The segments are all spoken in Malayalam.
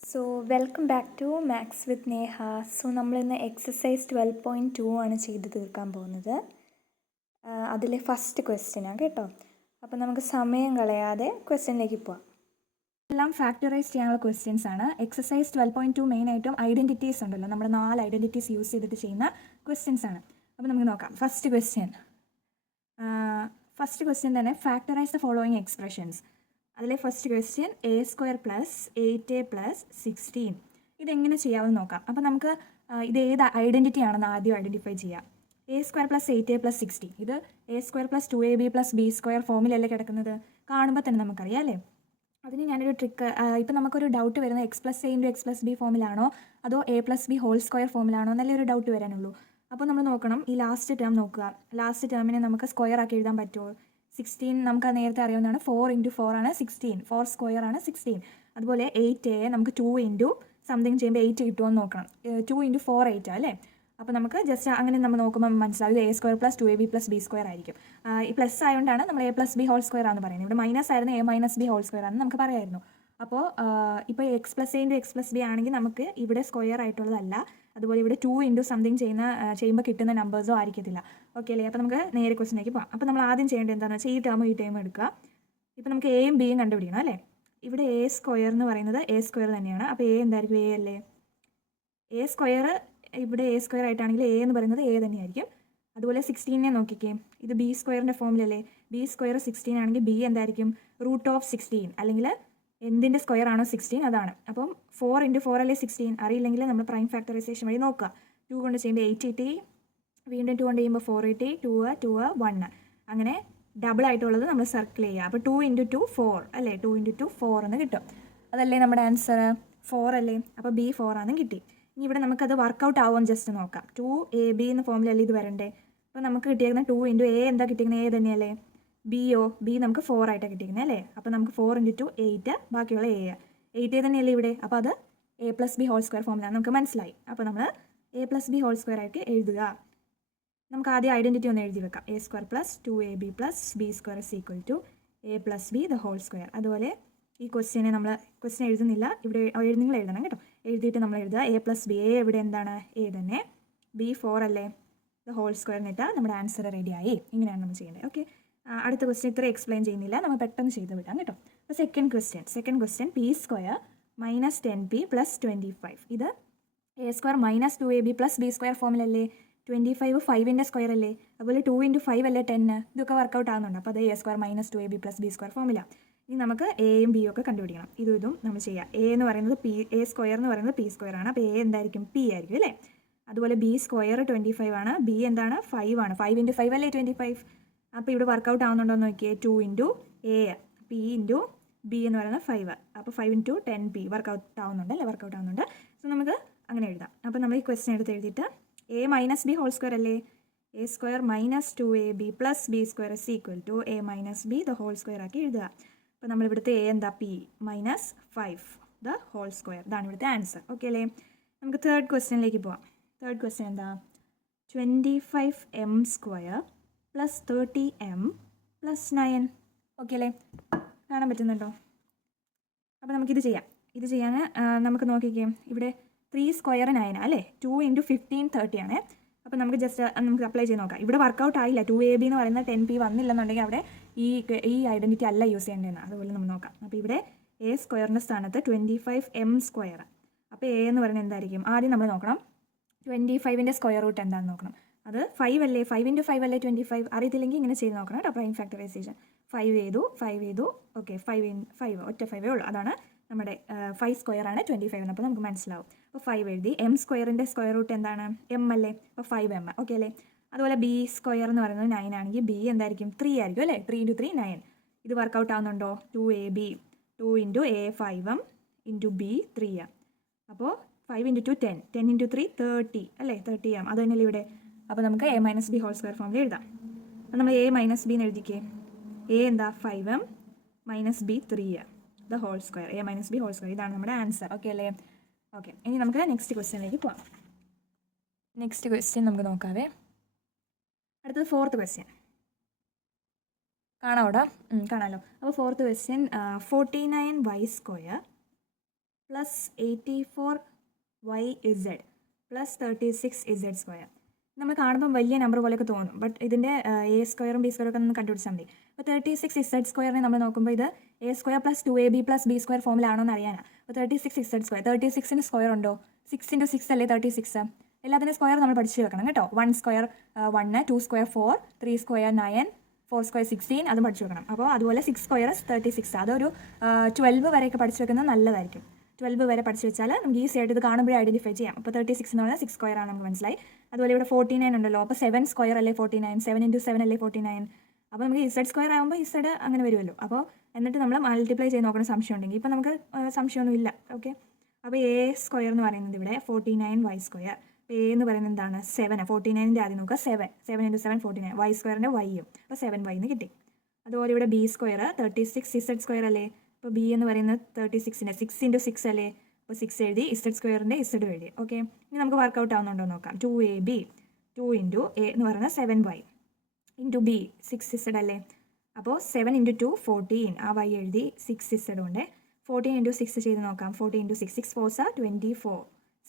So welcome back to maths with Neha. So നമ്മളിന്ന് എക്സസൈസ് 12.2 ആണ് ചെയ്ത് തീർക്കാൻ പോകുന്നത്. അതിലെ ഫസ്റ്റ് ക്വസ്റ്റ്യനാണ് കേട്ടോ. അപ്പോൾ നമുക്ക് സമയം കളയാതെ ക്വസ്റ്റ്യനിലേക്ക് പോവാം. എല്ലാം ഫാക്ടറൈസ് ചെയ്യാനുള്ള ക്വസ്റ്റ്യൻസ് ആണ്. എക്സസൈസ് 12.2 മെയിനായിട്ടും ഐഡൻറ്റിറ്റീസ് ഉണ്ടല്ലോ, നമ്മുടെ 4 ഐഡൻറ്റിറ്റീസ് യൂസ് ചെയ്തിട്ട് ചെയ്യുന്ന ക്വസ്റ്റ്യൻസ് ആണ്. അപ്പോൾ നമുക്ക് നോക്കാം. ഫസ്റ്റ് ക്വസ്റ്റ്യൻ തന്നെ ഫാക്ടറൈസ് ദ ഫോളോയിങ് എക്സ്പ്രഷൻസ്. അതിലെ ഫസ്റ്റ് ക്വസ്റ്റ്യൻ A² + 8A + 16. ഇതെങ്ങനെ ചെയ്യാമെന്ന് നോക്കാം. അപ്പോൾ നമുക്ക് ഇത് ഏത് ഐഡൻറ്റിറ്റി ആണെന്ന് ആദ്യം ഐഡൻറ്റിഫൈ ചെയ്യാം. A² + 8A + 16 ഇത് A² + 2AB + B² ഫോമിലല്ലേ കിടക്കുന്നത്. കാണുമ്പോൾ തന്നെ നമുക്കറിയാം അല്ലേ. അതിന് ഞാനൊരു ട്രിക്ക്, ഇപ്പം നമുക്കൊരു ഡൗട്ട് വരുന്നത് x+a × x+b ഫോമിലാണോ അതോ a+b² ഫോമിലാണോ എന്നല്ലേ ഒരു ഡൗട്ട് വരാനുള്ളൂ. അപ്പോൾ നമ്മൾ നോക്കണം, ഈ ലാസ്റ്റ് ടേം നോക്കുക. ലാസ്റ്റ് ടേമിനെ നമുക്ക് സ്ക്വയർ ആക്കി എഴുതാൻ പറ്റുമോ? 16 നമുക്ക് നേരത്തെ അറിയാവുന്നതാണ്. 4 × 4 ആണ് 16, 4² ആണ് 16. അതുപോലെ 8a നമുക്ക് 2 × സംതിങ് ചെയ്യുമ്പോൾ 8 കിട്ടുമോ നോക്കണം. 2 × 4 8 അല്ലേ. അപ്പോൾ നമുക്ക് ജസ്റ്റ് അങ്ങനെ നമ്മൾ നോക്കുമ്പോൾ മനസ്സിലാവും A² + 2AB + B² ആയിരിക്കും. ഈ പ്ലസ് ആയതുകൊണ്ടാണ് നമ്മൾ A+B² ആണെന്ന് പറയുന്നത്. ഇവിടെ മൈനസ് ആയിരുന്നു A-B² ആണെന്ന് നമുക്ക് പറയായിരുന്നു. അപ്പോൾ ഇപ്പോൾ x+a × x+b ആണെങ്കിൽ നമുക്ക് ഇവിടെ സ്ക്വയർ ആയിട്ടുള്ളതല്ല. അതുപോലെ ഇവിടെ 2 × സംതിങ് ചെയ്യുമ്പോൾ കിട്ടുന്ന നമ്പേഴ്സോ ആയിരിക്കത്തില്ല. ഓക്കെ അല്ലേ. അപ്പോൾ നമുക്ക് നേരെ ക്വസ്റ്റിലേക്ക് പോകാം. അപ്പോൾ നമ്മൾ ആദ്യം ചെയ്യേണ്ടത് എന്താണെന്ന് വെച്ചാൽ ഈ ടേം എടുക്കുക. ഇപ്പോൾ നമുക്ക് എയും ബിയും കണ്ടുപിടിക്കണം അല്ലേ. ഇവിടെ A² എന്ന് പറയുന്നത് A² തന്നെയാണ്. അപ്പോൾ A എന്തായിരിക്കും? A അല്ലേ. A² ഇവിടെ A² ആയിട്ടാണെങ്കിൽ A എന്ന് പറയുന്നത് A തന്നെയായിരിക്കും. അതുപോലെ 16നെ നോക്കിക്കേ, ഇത് B² ഫോമിലല്ലേ. B² 16 ആണെങ്കിൽ B എന്തായിരിക്കും? √16 അല്ലെങ്കിൽ എന്തിൻ്റെ സ്ക്വയർ ആണോ 16 അതാണ്. അപ്പം 4 × 4 അല്ലേ 16. അറിയില്ലെങ്കിൽ നമ്മൾ പ്രൈം ഫാക്ടറൈസേഷൻ വഴി നോക്കുക. 2 കൊണ്ട് ചെയ്യുമ്പോൾ 8 കിട്ടി, വീണ്ടും 2 കൊണ്ട് ചെയ്യുമ്പോൾ 4 കിട്ടി, 2 1. അങ്ങനെ ഡബിൾ ആയിട്ടുള്ളത് നമ്മൾ സർക്കിൾ ചെയ്യുക. അപ്പോൾ 2 × 2 4 അല്ലേ. 2 × 2 4 എന്ന് കിട്ടും. അതല്ലേ നമ്മുടെ ആൻസർ. 4 അല്ലേ. അപ്പോൾ B 4 ആണെന്ന് കിട്ടി. ഇനി ഇവിടെ നമുക്കത് വർക്കൗട്ട് ആവുമെന്ന് ജസ്റ്റ് നോക്കാം. 2AB എന്ന ഫോമിലല്ലേ ഇത് വരണ്ടേ. അപ്പോൾ നമുക്ക് കിട്ടിയിരിക്കുന്ന 2 × A എന്താ കിട്ടിയിരിക്കുന്നത്? A തന്നെയല്ലേ. B നമുക്ക് 4 ആയിട്ടാണ് കിട്ടിയിരിക്കുന്നത് അല്ലേ. അപ്പോൾ നമുക്ക് 4 × 2 8, ബാക്കിയുള്ള A 8 തന്നെയല്ലേ ഇവിടെ. അപ്പോൾ അത് A+B² ഫോമിലാണ് നമുക്ക് മനസ്സിലായി. അപ്പോൾ നമ്മൾ A+B² ആയിട്ട് എഴുതുക. നമുക്ക് ആദ്യം ഐഡൻറ്റിറ്റി ഒന്ന് എഴുതി വെക്കാം. A² + 2AB + B² = A+B². അതുപോലെ ഈ ക്വസ്റ്റ്യനെ നമ്മൾ ക്വസ്റ്റ്യൻ എഴുതുന്നില്ല, ഇവിടെ നിങ്ങൾ എഴുതണം കേട്ടോ. എഴുതിയിട്ട് നമ്മൾ എഴുതുക A+B. A ഇവിടെ എന്താണ്? A തന്നെ. B 4 അല്ലേ. the² എന്നിട്ടാൽ നമ്മുടെ ആൻസർ റെഡിയായി. ഇങ്ങനെയാണ് നമ്മൾ ചെയ്യേണ്ടത്. ഓക്കെ. അടുത്ത ക്വസ്റ്റ്യൻ ഇത്ര എക്സ്പ്ലെയിൻ ചെയ്യുന്നില്ല, നമ്മൾ പെട്ടെന്ന് ചെയ്ത് വിടാം കേട്ടോ. അപ്പോൾ സെക്കൻഡ് ക്വസ്റ്റ്യൻ P² - 10P + 25. ഇത് A² - 2AB + B² ഫോമിലല്ലേ. 25 5ൻ്റെ സ്ക്വയർ അല്ലേ. അതുപോലെ 2 × 5 അല്ലേ 10. ഇതൊക്കെ വർക്കൗട്ട് ആകുന്നുണ്ട്. അപ്പോൾ അത് A² - 2AB + B² ഫോമിലാണ്. ഇനി നമുക്ക് എയും ബിയും ഒക്കെ കണ്ടുപിടിക്കണം. ഇതും നമ്മൾ ചെയ്യാം. A എന്ന് പറയുന്നത് A² എന്ന് പറയുന്നത് P² ആണ്. അപ്പോൾ A എന്തായിരിക്കും? P ആയിരിക്കും അല്ലേ. അതുപോലെ B² 25 ആണ്. B എന്താണ്? 5 ആണ്. 5 × 5 അല്ലേ 25. അപ്പോൾ ഇവിടെ വർക്കൗട്ട് ആവുന്നുണ്ടോ എന്ന് നോക്കിയേ. 2 × A P × B എന്ന് പറയുന്നത് 5. അപ്പോൾ 5 × 10P വർക്കൗട്ട് ആവുന്നുണ്ട് അല്ലേ. വർക്കൗട്ട് ആവുന്നുണ്ട്. സോ നമുക്ക് അങ്ങനെ എഴുതാം. അപ്പോൾ നമ്മൾ ഈ ക്വസ്റ്റ്യൻ എടുത്ത് എഴുതിയിട്ട് A - B² അല്ലേ. A² - 2AB + B² = A - B² ആക്കി എഴുതുക. അപ്പോൾ നമ്മൾ ഇവിടുത്തെ A എന്താ? P -5 ഇതാണ് ഇവിടുത്തെ ആൻസർ. ഓക്കെ അല്ലേ. നമുക്ക് തേർഡ് ക്വസ്റ്റ്യനിലേക്ക് പോവാം. തേർഡ് ക്വസ്റ്റ്യൻ എന്താ? 25m² + 30m + 9. ഓക്കെ അല്ലേ. കാണാൻ പറ്റുന്നുണ്ടോ? അപ്പോൾ നമുക്കിത് ചെയ്യാം. ഇത് ചെയ്യാൻ നമുക്ക് നോക്കിക്കേ, ഇവിടെ 3² 9 അല്ലേ. 2 × 15 30 ആണ്. അപ്പോൾ നമുക്ക് നമുക്ക് അപ്ലൈ ചെയ്ത് നോക്കാം. ഇവിടെ വർക്കൗട്ട് ആയില്ല. 2AB എന്ന് പറയുന്ന 10P വന്നില്ലെന്നുണ്ടെങ്കിൽ അവിടെ ഈ ഐഡൻറ്റിറ്റി അല്ല യൂസ് ചെയ്യേണ്ടതെന്ന്. അതുപോലെ നമ്മൾ നോക്കാം. അപ്പോൾ ഇവിടെ A² സ്ഥാനത്ത് 25m². അപ്പോൾ A എന്ന് പറയുന്നത് എന്തായിരിക്കും? ആദ്യം നമ്മൾ നോക്കണം 25ൻ്റെ സ്ക്വയർ റൂട്ട് എന്താണെന്ന് നോക്കണം. അത് 5 അല്ലേ. 5 × 5 അല്ലേ 25. അറിയത്തില്ലെങ്കിൽ ഇങ്ങനെ ചെയ്ത് നോക്കണം കേട്ടോ. പ്രൈം ഫാക്ടറൈസേഷൻ 5 ചെയ്തു. ഓക്കെ. 5 ഒറ്റ 5 ഉള്ളൂ. അതാണ് നമ്മുടെ 5² ആണ് 25. അപ്പോൾ നമുക്ക് മനസ്സിലാവും. അപ്പോൾ 5 എഴുതി. M² സ്ക്വയർ റൂട്ട് എന്താണ്? M അല്ലേ. അപ്പോൾ 5m. ഓക്കെ അല്ലേ. അതുപോലെ B² എന്ന് പറയുന്നത് 9 ആണെങ്കിൽ B എന്തായിരിക്കും? 3 ആയിരിക്കും അല്ലേ. 3 × 3 9. ഇത് വർക്കൗട്ട് ആവുന്നുണ്ടോ? 2AB 2 × A 5m × B 3m. അപ്പോൾ 5 × 2 10, 10 × 3 30 അല്ലേ. 30m. അത് തന്നെയല്ലേ ഇവിടെ. അപ്പോൾ നമുക്ക് A - B² ഫോമിൽ എഴുതാം. അപ്പോൾ നമ്മൾ A - B എന്ന് എഴുതിക്കേ. A എന്താ? 5m - B 3m A - B². ഇതാണ് നമ്മുടെ ആൻസർ. ഓക്കെ അല്ലേ. ഓക്കെ. ഇനി നമുക്ക് നെക്സ്റ്റ് ക്വസ്റ്റ്യനിലേക്ക് പോവാം. നെക്സ്റ്റ് ക്വസ്റ്റ്യൻ നമുക്ക് നോക്കാവേ. അടുത്തത് ഫോർത്ത് ക്വസ്റ്റ്യൻ. കാണാം അവിടെ. കാണാമല്ലോ. അപ്പോൾ fourth question 49y² plus 84YZ plus 36Z². നമ്മൾ കാണുമ്പോൾ വലിയ നമ്പർ പോലെയൊക്കെ തോന്നും, ബട്ട് ഇതിൻ്റെ എ സ്ക്വയറും ബി സ്ക്വയറും ഒക്കെ ഒന്ന് കണ്ടുപിടിച്ചാൽ മതി. അപ്പോൾ 36Z² നമ്മൾ നോക്കുമ്പോൾ ഇത് A² plus 2AB plus B² ഫോമിലാണോ എന്ന് അറിയാനാണ്. അപ്പോൾ 36Z², 36ന് സ്ക്വയർ ഉണ്ടോ? 6 × 6 അല്ലേ 36. എല്ലാത്തിൻ്റെ സ്ക്വയർ നമ്മൾ പഠിച്ച് വെക്കണം കേട്ടോ. 1 സ്ക്വയർ 1, 2 സ്ക്വയർ 4, 3 സ്ക്വയർ 9, 4 സ്ക്വയർ 16, അതും പഠിച്ച് വെക്കണം. അപ്പോൾ അതുപോലെ 6 സ്ക്വയർ 36. അതൊരു 12 വരെയൊക്കെ പഠിച്ച് വെക്കുന്നത് നല്ലതായിരിക്കും. 12 വരെ പഠിച്ച് വെച്ചാൽ നമുക്ക് ഈസി ആയിട്ട് ഇത് കാണുമ്പോഴേ ഐഡൻറ്റിഫൈ ചെയ്യാം. അപ്പോൾ 36 എന്ന് പറഞ്ഞാൽ 6 സ്ക്വയർ ആണ് നമുക്ക് മനസ്സിലായി. അതുപോലെ ഇവിടെ 49 ഉണ്ടല്ലോ, അപ്പോൾ 7 സ്ക്വയർ അല്ലേ 49, 7 × 7 അല്ലേ 49. അപ്പോൾ നമുക്ക് Z² ആകുമ്പോൾ Z അങ്ങനെ വരുമല്ലോ. അപ്പോൾ എന്നിട്ട് നമ്മൾ മൾട്ടിപ്ലൈ ചെയ്ത് നോക്കുന്ന സംശയം ഉണ്ടെങ്കിൽ ഇപ്പോൾ നമുക്ക് സംശയമൊന്നുമില്ല. ഓക്കെ, അപ്പോൾ A² എന്ന് പറയുന്നത് ഇവിടെ 49Y². അപ്പോൾ A എന്ന് പറയുന്നത് എന്താണ്? 7. 49ൻ്റെ ആദ്യം നോക്കുക, 7 × 7 49, Y² Yയും, അപ്പോൾ 7Y എന്ന് കിട്ടി. അതുപോലെ ഇവിടെ B² 36 Z² അല്ലേ, അപ്പോൾ B എന്ന് പറയുന്നത് 36ൻ്റെ 6 × 6 അല്ലേ, അപ്പോൾ 6 എഴുതി, Z² Z എഴുതി. ഓക്കെ, ഇനി നമുക്ക് വർക്കൗട്ട് ആവുന്നുണ്ടോ നോക്കാം. 2AB 2 × A എന്ന് പറയുന്നത് 7Y × B 6Z അല്ലേ, അപ്പോൾ 7 × 2 14, ആ Y എഴുതി, 6Z ഉണ്ട്. 14 × 6 ചെയ്ത് നോക്കാം. 14 × 6, 6 4 24,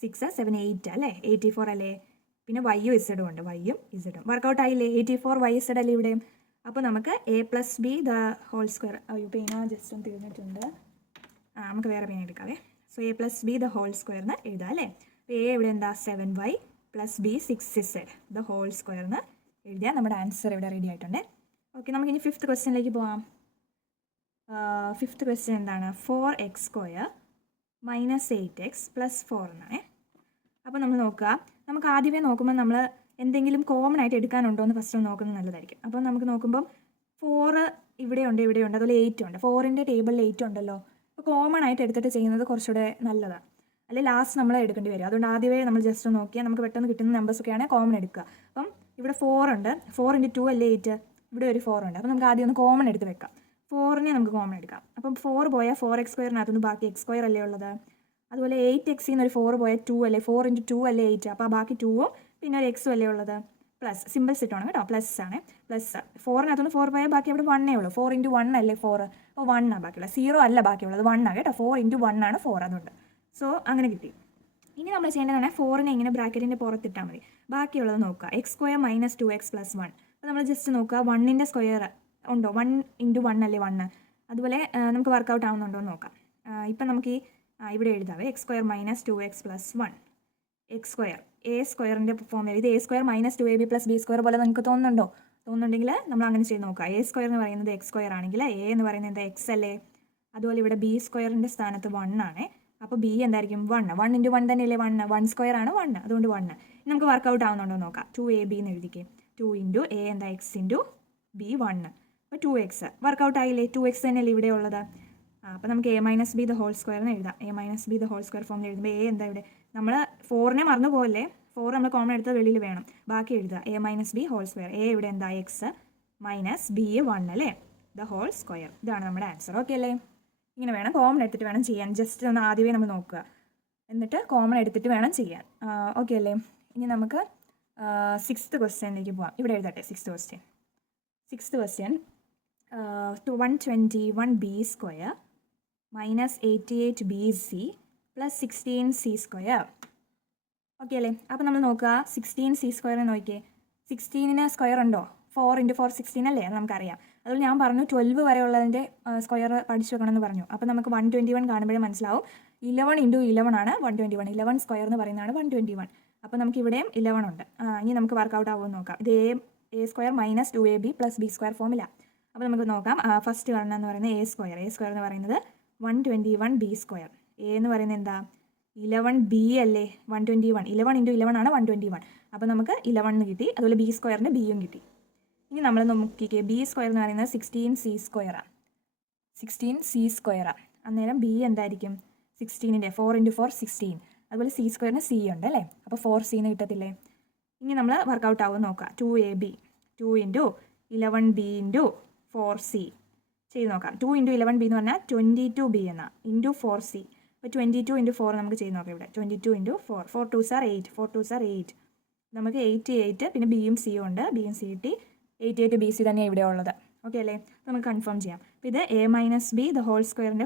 6 7 8 അല്ലേ, 84 അല്ലേ. പിന്നെ Yയും Z ഉണ്ട്, Yയും Z വർക്കൗട്ട് ആയില്ലേ. 84YZ അല്ലേ ഇവിടെ. അപ്പോൾ നമുക്ക് A+B² അയ്യോ പേന ജസ്റ്റ് ഒന്ന് തീർന്നിട്ടുണ്ട്, നമുക്ക് വേറെ പേന എടുക്കാവേ. സോ A+B² എന്ന് എഴുതാം അല്ലേ. അപ്പോൾ A ഇവിടെ എന്താ 7Y + B 6Z² എന്ന് എഴുതിയാൽ നമ്മുടെ ആൻസർ ഇവിടെ റെഡി ആയിട്ടുണ്ട്. ഓക്കെ, നമുക്കിനി 5th ക്വസ്റ്റ്യനിലേക്ക് പോകാം. 5th ക്വസ്റ്റ്യൻ എന്താണ്? 4x² - 8x + 4 എന്നാണ്. അപ്പോൾ നമ്മൾ നോക്കുക, നമുക്ക് ആദ്യമേ നോക്കുമ്പോൾ നമ്മൾ എന്തെങ്കിലും കോമൺ ആയിട്ട് എടുക്കാനുണ്ടോ എന്ന് ഫസ്റ്റ് നോക്കുന്നത് നല്ലതായിരിക്കും. അപ്പോൾ നമുക്ക് നോക്കുമ്പം 4 ഇവിടെയുണ്ട്, അതുപോലെ 8 ഉണ്ട്. 4ൻ്റെ ടേബിളിൽ 8 ഉണ്ടല്ലോ, അപ്പോൾ കോമൺ ആയിട്ട് എടുത്തിട്ട് ചെയ്യുന്നത് കുറച്ചുകൂടെ നല്ലതാണ്. അല്ലെങ്കിൽ ലാസ്റ്റ് നമ്മൾ എടുക്കേണ്ടി വരും. അതുകൊണ്ട് ആദ്യമേ നമ്മൾ ജസ്റ്റ് നോക്കിയാൽ നമുക്ക് പെട്ടെന്ന് കിട്ടുന്ന നമ്പേഴ്സൊക്കെയാണ് കോമൺ എടുക്കുക. അപ്പം ഇവിടെ 4 ഉണ്ട്, 4 × 2 അല്ലേ 8, ഇവിടെ ഒരു 4 ഉണ്ട്. അപ്പോൾ നമുക്ക് ആദ്യം ഒന്ന് കോമൺ എടുത്ത് വെക്കാം. 4നെ നമുക്ക് കോമൺ എടുക്കാം. അപ്പം 4 പോയാൽ 4x²-നകത്തുനിന്ന് ബാക്കി x² അല്ലേ ഉള്ളത്. അതുപോലെ 8x ഒരു 4 പോയാൽ 2 അല്ലേ, 4 × 2 അല്ലേ 8, അപ്പോൾ ബാക്കി 2ഉം പിന്നെ ഒരു എക്സും അല്ലേ ഉള്ളത്. പ്ലസ് സിമ്പിൾസ് ഇട്ടാണ് കേട്ടോ, പ്ലസ് ആണ്. പ്ലസ് 4-നകത്തുനിന്ന് 4 പോയാൽ ബാക്കി അവിടെ 1 ഉള്ളൂ. 4 × 1 അല്ലേ 4, അപ്പോൾ 1 ആണ് ബാക്കിയുള്ളത്, 0 അല്ല ബാക്കിയുള്ളത്, 1 ആണ് കേട്ടോ. 4 × 1 ആണ് 4, അതുകൊണ്ട് സോ അങ്ങനെ കിട്ടി. ഇനി നമ്മൾ ചെയ്യേണ്ടതാണ് 4നെ ഇങ്ങനെ ബ്രാക്കറ്റിൻ്റെ പുറത്തിട്ടാൽ മതി. ബാക്കിയുള്ളത് നോക്കുക, x² - 2x + 1. അപ്പോൾ നമ്മൾ ജസ്റ്റ് നോക്കുക 1ൻ്റെ സ്ക്വയർ ഉണ്ടോ, 1 × 1 അല്ലേ 1. അതുപോലെ നമുക്ക് വർക്കൗട്ട് ആവുന്നുണ്ടോ എന്ന് നോക്കാം. ഇപ്പം നമുക്ക് ഇവിടെ എഴുതാവേ, x² - 2x + 1 x². A²ൻ്റെ ഫോം എഴുതി, A² - 2AB + B² പോലെ നിങ്ങൾക്ക് തോന്നുന്നുണ്ടെങ്കിൽ നമ്മൾ അങ്ങനെ ചെയ്ത് നോക്കുക. A² എന്ന് പറയുന്നത് x² ആണെങ്കിൽ A എന്ന് പറയുന്നത് എന്താ, x അല്ലേ. അതുപോലെ ഇവിടെ B²ൻ്റെ സ്ഥാനത്ത് 1 ആണ്, അപ്പോൾ B എന്തായിരിക്കും 1. 1 × 1 തന്നെയല്ലേ 1, 1² ആണ് 1, അതുകൊണ്ട് 1. നമുക്ക് വർക്കൗട്ട് ആവുന്നുണ്ടോ നോക്കാം. 2AB എന്ന് എഴുതിക്കേ. 2 × A എന്താ x × B 1, അപ്പോൾ 2x വർക്കൗട്ട് ആയില്ലേ. 2x തന്നെയല്ലേ ഇവിടെ ഉള്ളത്. അപ്പോൾ നമുക്ക് A - B² എന്ന് എഴുതാം. A - B² ഫോമിൽ എഴുതുമ്പോൾ A എന്താ ഇവിടെ, നമ്മൾ 4നെ മറന്നു പോകല്ലേ, 4 നമ്മൾ കോമൺ എടുത്ത് വെളിയിൽ വേണം, ബാക്കി എഴുതുക A - B². A ഇവിടെ എന്താ x - B 1 അല്ലേ, the² ഇതാണ് നമ്മുടെ ആൻസർ. ഓക്കെ അല്ലേ. ഇങ്ങനെ വേണം കോമൺ എടുത്തിട്ട് വേണം ചെയ്യാൻ. ജസ്റ്റ് ഒന്ന് ആദ്യമേ നമ്മൾ നോക്കുക, എന്നിട്ട് കോമൺ എടുത്തിട്ട് വേണം ചെയ്യാൻ. ഓക്കെ അല്ലേ. ഇനി നമുക്ക് 6th ക്വസ്റ്റ്യനിലേക്ക് പോകാം. ഇവിടെ എഴുതട്ടെ 6th question. 6th question 121B² - 88BC + 16C². Okay അല്ലേ. അപ്പോൾ നമ്മൾ നോക്കുക 16C² നോക്കിയേ. 16ന് സ്ക്വയർ ഉണ്ടോ? 4 × 4 16 അല്ലേ, അത് നമുക്കറിയാം. അതുപോലെ ഞാൻ പറഞ്ഞു 12 വരെയുള്ളതിൻ്റെ സ്ക്വയർ പഠിച്ചു വെക്കണമെന്ന് പറഞ്ഞു. അപ്പോൾ നമുക്ക് 121 കാണുമ്പോഴേ മനസ്സിലാവും 11 × 11 ആണ് 121. 11² എന്ന് പറയുന്നതാണ് 121. അപ്പോൾ നമുക്ക് ഇവിടെയും 11 ഉണ്ട്. ഇനി നമുക്ക് വർക്കൗട്ട് ആവുമെന്ന് നോക്കാം. ഇത് A² - 2AB + B² ഫോമില. അപ്പോൾ നമുക്ക് നോക്കാം. ഫസ്റ്റ് കാണുന്നതെന്ന് പറയുന്നത് A². A² എന്ന് പറയുന്നത് 121B². A എന്ന് പറയുന്നത് എന്താ, 11B അല്ലേ 121. 11 × 11 ആണ് 121. അപ്പോൾ നമുക്ക് 11 എന്ന് കിട്ടി. അതുപോലെ B²ൻ്റെ Bയും കിട്ടി. ഇനി നമ്മൾ നോക്കിക്കേ, B² എന്ന് പറയുന്നത് 16C². 16C². അന്നേരം B എന്തായിരിക്കും, 16ൻ്റെ 4 × 4 16. അതുപോലെ C²ന് C ഉണ്ട് അല്ലേ, അപ്പോൾ 4C എന്ന് കിട്ടത്തില്ലേ. ഇനി നമ്മൾ വർക്കൗട്ട് ആവും നോക്കാം. 2AB 2 × 11B × 4C ചെയ്ത് നോക്കാം. 2 × 11B എന്ന് പറഞ്ഞാൽ 22B എന്ന × 4C. അപ്പോൾ 22 × 4 നമുക്ക് ചെയ്ത് നോക്കാം. ഇവിടെ 22 × 4 4 2s are 8 4 2s are 8. നമുക്ക് 88 പിന്നെ Bയും Cയും ഉണ്ട്, Bയും C കിട്ടി. 88BC തന്നെയാണ് ഇവിടെ ഉള്ളത്. ഓക്കെ അല്ലേ. നമുക്ക് കൺഫേം ചെയ്യാം. അപ്പോൾ ഇത് A - B²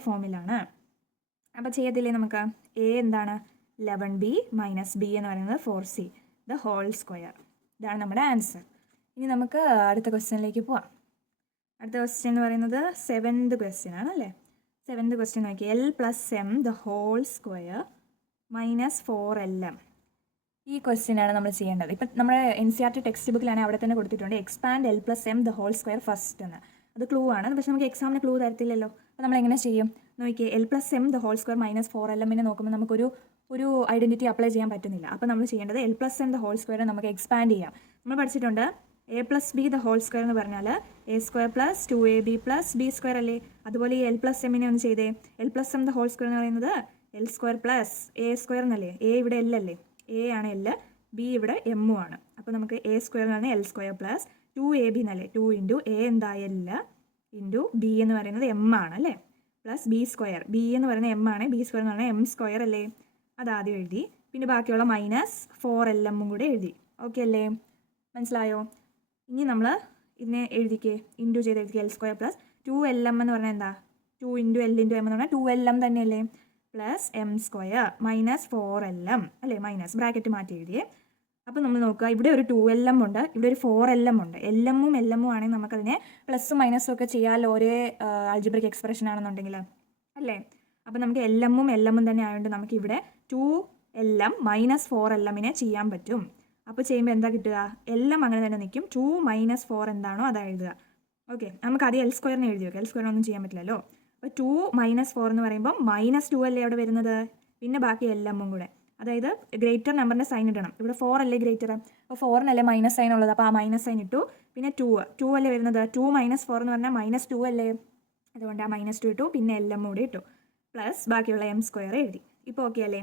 ഫോമിലാണ്. അപ്പോൾ ചെയ്യത്തില്ലേ നമുക്ക്? എ എന്താണ്? 11b മൈനസ് ബി എന്ന് പറയുന്നത് 4c ദ ഹോൾ സ്ക്വയർ. ഇതാണ് നമ്മുടെ ആൻസർ. ഇനി നമുക്ക് അടുത്ത ക്വസ്റ്റ്യനിലേക്ക് പോവാം. അടുത്ത ക്വസ്റ്റ്യൻ എന്ന് പറയുന്നത് 7th ക്വസ്റ്റ്യൻ ആണ് അല്ലേ? 7th ക്വസ്റ്റ്യൻ നോക്കി. L plus M the whole square minus 4lm. ഈ ക്വസ്റ്റ്യനാണ് നമ്മൾ ചെയ്യേണ്ടത്. ഇപ്പം നമ്മുടെ NCERT ടെക്സ്റ്റ് ബുക്കിലാണെങ്കിൽ അവിടെ തന്നെ കൊടുത്തിട്ടുണ്ട് expand l plus M the whole square first എന്ന്. അത് ക്ലൂ ആണ്, പക്ഷെ നമുക്ക് എക്സാമിന് ക്ലൂ തരത്തില്ലല്ലോ. അപ്പോൾ നമ്മൾ എങ്ങനെ ചെയ്യും നോക്കിയേ? L plus M the whole square minus 4lm നോക്കുമ്പോൾ നമുക്കൊരു ഐഡൻറ്റിറ്റി അപ്ലൈ ചെയ്യാൻ പറ്റുന്നില്ല. അപ്പോൾ നമ്മൾ ചെയ്യേണ്ടത് L plus M the whole square നമുക്ക് എക്സ്പാൻഡ് ചെയ്യാം. നമ്മൾ പഠിച്ചിട്ടുണ്ട് A plus B the whole square എന്ന് പറഞ്ഞാൽ A square plus 2ab plus B square അല്ലേ? അതുപോലെ ഈ എൽ പ്ലസ് എമ്മിനെ ഒന്ന് ചെയ്തേ. L plus M the whole square എന്ന് പറയുന്നത് L square plus A square എന്നല്ലേ? എ ഇവിടെ എൽ അല്ലേ? എ ആണ് എൽ, ബി ഇവിടെ എമ്മും ആണ്. അപ്പോൾ നമുക്ക് എ സ്ക്വയർ എന്ന് പറഞ്ഞാൽ എൽ സ്ക്വയർ പ്ലസ് 2ab എന്നല്ലേ? 2 ഇൻറ്റു എ എന്താ എൽ ഇൻറ്റു ബി എന്ന് പറയുന്നത് എം ആണ് അല്ലേ? പ്ലസ് ബി സ്ക്വയർ, ബി എന്ന് പറയുന്നത് എം ആണ്, ബി സ്ക്വയർ എന്ന് പറഞ്ഞാൽ എം സ്ക്വയർ അല്ലേ? അതാദ്യം എഴുതി. പിന്നെ ബാക്കിയുള്ള മൈനസ് 4lm കൂടെ എഴുതി. ഓക്കെ അല്ലേ? മനസ്സിലായോ? ഇനി നമ്മൾ ഇതിനെ എഴുതിക്കേ, ഇൻറ്റു ചെയ്ത് എഴുതിക്കുക. എൽ സ്ക്വയർ പ്ലസ് 2lm എന്ന് പറഞ്ഞാൽ എന്താ? 2 ഇൻറ്റു എൽ ഇൻറ്റു എം എന്ന് പറഞ്ഞാൽ 2lm തന്നെയല്ലേ? Plus M square minus 4lm അല്ലേ? മൈനസ് ബ്രാക്കറ്റ് മാറ്റി എഴുതിയേ. അപ്പോൾ നമ്മൾ നോക്കുക, ഇവിടെ ഒരു 2lm ഉണ്ട്, ഇവിടെ ഒരു 4lm ഉണ്ട്. എല്ലമ്മും എല്ലമ്മും ആണെങ്കിൽ നമുക്കതിനെ പ്ലസ്സും മൈനസും ഒക്കെ ചെയ്യാമല്ലോ, ഒരേ ആൾജിബ്രിക് എക്സ്പ്രഷൻ ആണെന്നുണ്ടെങ്കിൽ അല്ലേ? അപ്പോൾ നമുക്ക് എല്ലമ്മും എല്ലമ്മും തന്നെ ആയതുകൊണ്ട് നമുക്ക് ഇവിടെ 2lm മൈനസ് 4lm ചെയ്യാൻ പറ്റും. അപ്പോൾ ചെയ്യുമ്പോൾ എന്താ കിട്ടുക? എല്ലാം അങ്ങനെ തന്നെ നിൽക്കും. 2 മൈനസ് 4 എന്താണോ അതാ എഴുതുക. ഓക്കെ, നമുക്ക് ആദ്യം എൽ സ്ക്വയറിനെ എഴുതി വെക്കാം. എൽ സ്ക്വയറിനൊന്നും ചെയ്യാൻ പറ്റില്ലല്ലോ. അപ്പോൾ 2 മൈനസ് 4 എന്ന് പറയുമ്പോൾ മൈനസ് 2 അല്ലേ അവിടെ വരുന്നത്? പിന്നെ ബാക്കി എല്ലമ്മും കൂടെ, അതായത് ഗ്രേറ്റർ നമ്പറിൻ്റെ സൈൻ ഇടണം. ഇവിടെ 4 അല്ലേ ഗ്രേറ്റർ, അപ്പോൾ 4-നല്ലേ മൈനസ് സൈൻ ഉള്ളത്, അപ്പോൾ ആ മൈനസ് സൈൻ ഇട്ടു. പിന്നെ 2 അല്ലേ വരുന്നത്? 2 മൈനസ് 4 എന്ന് പറഞ്ഞാൽ മൈനസ് 2 അല്ലേ? അതുകൊണ്ട് ആ മൈനസ് 2 ഇട്ടു, പിന്നെ എല്ലാം കൂടെ ഇട്ടു, പ്ലസ് ബാക്കിയുള്ള എം സ്ക്വയർ എഴുതി. ഇപ്പോൾ ഓക്കെ അല്ലേ?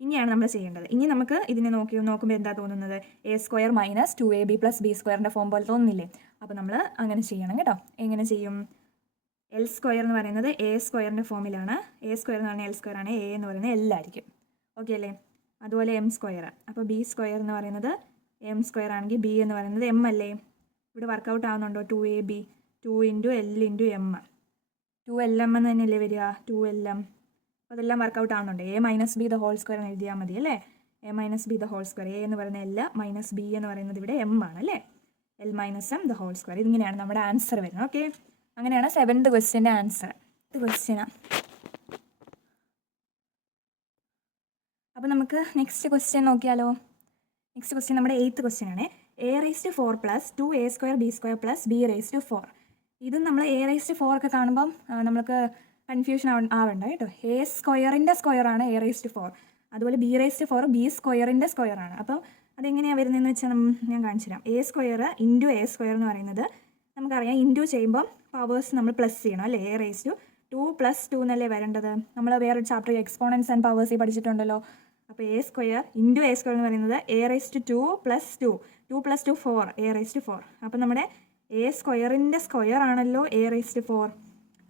ഇനിയാണ് നമ്മൾ ചെയ്യേണ്ടത്. ഇനി നമുക്ക് ഇതിനെ നോക്കുമ്പോൾ എന്താ തോന്നുന്നത്? A square minus 2ab plus b സ്ക്വയറിൻ്റെ ഫോം പോലെ തോന്നുന്നില്ലേ? അപ്പോൾ നമ്മൾ അങ്ങനെ ചെയ്യണം കേട്ടോ. എങ്ങനെ ചെയ്യും? എൽ സ്ക്വയർ എന്ന് പറയുന്നത് എ സ്ക്വയറിൻ്റെ ഫോമിലാണ്. എ സ്ക്വയർ എന്ന് പറഞ്ഞാൽ എൽ സ്ക്വയർ ആണ്, എ എന്ന് പറയുന്നത് എൽ ആയിരിക്കും. ഓക്കെ അല്ലേ? അതുപോലെ എം സ്ക്വയർ, അപ്പോൾ ബി സ്ക്വയർ എന്ന് പറയുന്നത് എം സ്ക്വയർ ആണെങ്കിൽ ബി എന്ന് പറയുന്നത് എം അല്ലേ? ഇവിടെ വർക്കൗട്ട് ആവുന്നുണ്ടോ? 2ab 2 into L into M, 2lm എന്ന് തന്നെയല്ലേ വരിക? 2lm. അപ്പോൾ അതെല്ലാം വർക്കൗട്ട് ആവുന്നുണ്ട്. A minus B the whole square എന്ന് എഴുതിയാൽ മതി അല്ലേ? A minus B the whole square, A എന്ന് പറയുന്നത് എൽ മൈനസ് ബി എന്ന് പറയുന്നത് ഇവിടെ എം ആണ് അല്ലേ? L minus m the whole square. ഇതിങ്ങനെയാണ് നമ്മുടെ ആൻസർ വരുന്നത്. ഓക്കെ, അങ്ങനെയാണ് 7th ക്വസ്റ്റ്യൻ്റെ ആൻസർ. ക്വസ്റ്റ്യനാണ്. അപ്പോൾ നമുക്ക് നെക്സ്റ്റ് ക്വസ്റ്റ്യൻ നോക്കിയാലോ? നെക്സ്റ്റ് ക്വസ്റ്റ്യൻ നമ്മുടെ 8th ക്വസ്റ്റ്യൻ ആണ്. a⁴ plus 2a² b² plus b⁴. ഇതും നമ്മൾ a⁴ ഒക്കെ കാണുമ്പം നമുക്ക് കൺഫ്യൂഷൻ ആവണ്ട കേട്ടോ. എ സ്ക്വയറിൻ്റെ സ്ക്വയർ ആണ് a⁴. അതുപോലെ b⁴ ബി സ്ക്വയറിൻ്റെ സ്ക്വയർ ആണ്. അപ്പം അതെങ്ങനെയാണ് വരുന്നതെന്ന് വെച്ചാൽ ഞാൻ കാണിച്ചു തരാം. a square into a square എന്ന് പറയുന്നത് നമുക്കറിയാം, ഇൻറ്റു ചെയ്യുമ്പം പവേഴ്സ് നമ്മൾ പ്ലസ് ചെയ്യണം അല്ലേ? a⁻2 പ്ലസ് 2 എന്നല്ലേ വരേണ്ടത്? നമ്മൾ വേറൊരു ചാപ്റ്റർ എക്സ്പോണൻസ് ആൻഡ് പവേഴ്സ് പഠിച്ചിട്ടുണ്ടല്ലോ. അപ്പോൾ a square into a square എന്ന് പറയുന്നത് a⁻2 പ്ലസ് 2 പ്ലസ് 2 4 a⁻4. അപ്പോൾ നമ്മുടെ a സ്ക്വയറിൻ്റെ സ്ക്വയർ ആണല്ലോ a⁻4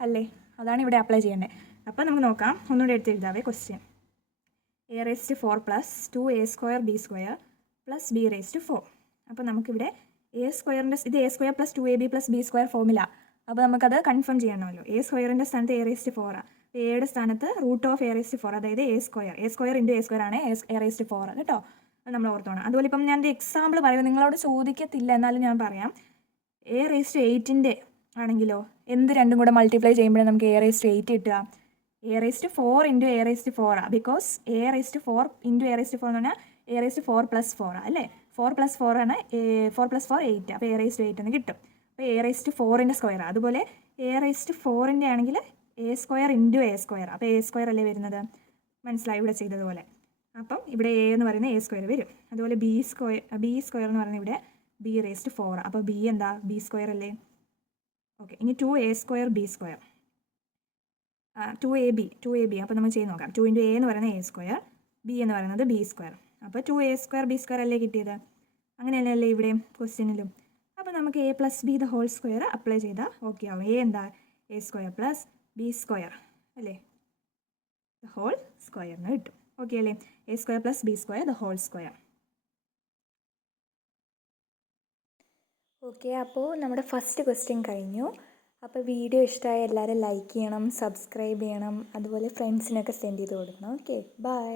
അല്ലേ? അതാണ് ഇവിടെ അപ്ലൈ ചെയ്യേണ്ടത്. അപ്പോൾ നമുക്ക് നോക്കാം, ഒന്നുകൂടെ എടുത്ത് എഴുതാവേ question. a⁻4 plus 2a² b² plus b⁻4. അപ്പോൾ നമുക്കിവിടെ a സ്ക്വയറിൻ്റെ ഇത് a² plus 2ab plus b² ഫോമില. അപ്പോൾ നമുക്കത് കൺഫേം ചെയ്യണമല്ലോ. a സ്ക്വയറിൻ്റെ സ്ഥാനത്ത് a⁻4 ആണ്, എയുടെ സ്ഥാനത്ത് റൂട്ട് ഓഫ് a⁻4, അതായത് a സ്ക്വയർ ഇൻറ്റു a² ആണ് a⁻4 കേട്ടോ. അത് നമ്മൾ ഓർത്തോണം. അതുപോലെ ഇപ്പം ഞാൻ ഒരു എക്സാമ്പിൾ പറയുമ്പോൾ നിങ്ങളോട് ചോദിക്കത്തില്ല, എന്നാലും ഞാൻ പറയാം. a⁸ ആണെങ്കിലോ എന്ത് രണ്ടും കൂടെ മൾട്ടിപ്ലൈ ചെയ്യുമ്പോഴേ നമുക്ക് a⁸ കിട്ടുക? a⁴ into a⁴, because a⁴ into a⁴ എന്ന് പറഞ്ഞാൽ a⁴ പ്ലസ് 4 അല്ലേ? 4 പ്ലസ് 4 ആണ്, 4 പ്ലസ് 4 8, അപ്പോൾ a⁸ എന്ന് കിട്ടും. അപ്പോൾ a⁴ സ്ക്വയർ. അതുപോലെ a⁴ ആണെങ്കിൽ a² ഇൻറ്റു a², അപ്പോൾ a² അല്ലേ വരുന്നത്? മനസ്സിലായി ഇവിടെ ചെയ്തതുപോലെ. അപ്പം ഇവിടെ a എന്ന് പറയുന്നത് a² വരും. അതുപോലെ b² എന്ന് പറയുന്നത് ഇവിടെ b⁻4, അപ്പോൾ b എന്താ? b² അല്ലേ? ഓക്കെ, ഇനി 2a² b², 2ab. അപ്പോൾ നമ്മൾ ചെയ്ത് നോക്കാം. 2 ഇൻറ്റു a എന്ന് പറയുന്നത് a², b എന്ന് പറയുന്നത് b². അപ്പോൾ 2a² b² അല്ലേ കിട്ടിയത്? അങ്ങനെയല്ലേ ഇവിടെ ക്വസ്റ്റ്യനിലും. അപ്പോൾ നമുക്ക് a plus B the whole square apply ചെയ്താൽ ഓക്കെ ആവും. a എന്താ? a² പ്ലസ് b² അല്ലേ? ദ ഹോൾ സ്ക്വയർ എന്ന് കിട്ടും. ഓക്കെ അല്ലേ? a² plus b² the whole square. Okay, അപ്പോൾ നമ്മുടെ ഫസ്റ്റ് ക്വസ്റ്റ്യൻ കഴിഞ്ഞു. അപ്പോൾ വീഡിയോ ഇഷ്ടമായ എല്ലാവരും ലൈക്ക് ചെയ്യണം, സബ്സ്ക്രൈബ് ചെയ്യണം, അതുപോലെ ഫ്രണ്ട്സിനൊക്കെ സെൻഡ് ചെയ്ത് കൊടുക്കണം. Okay, by.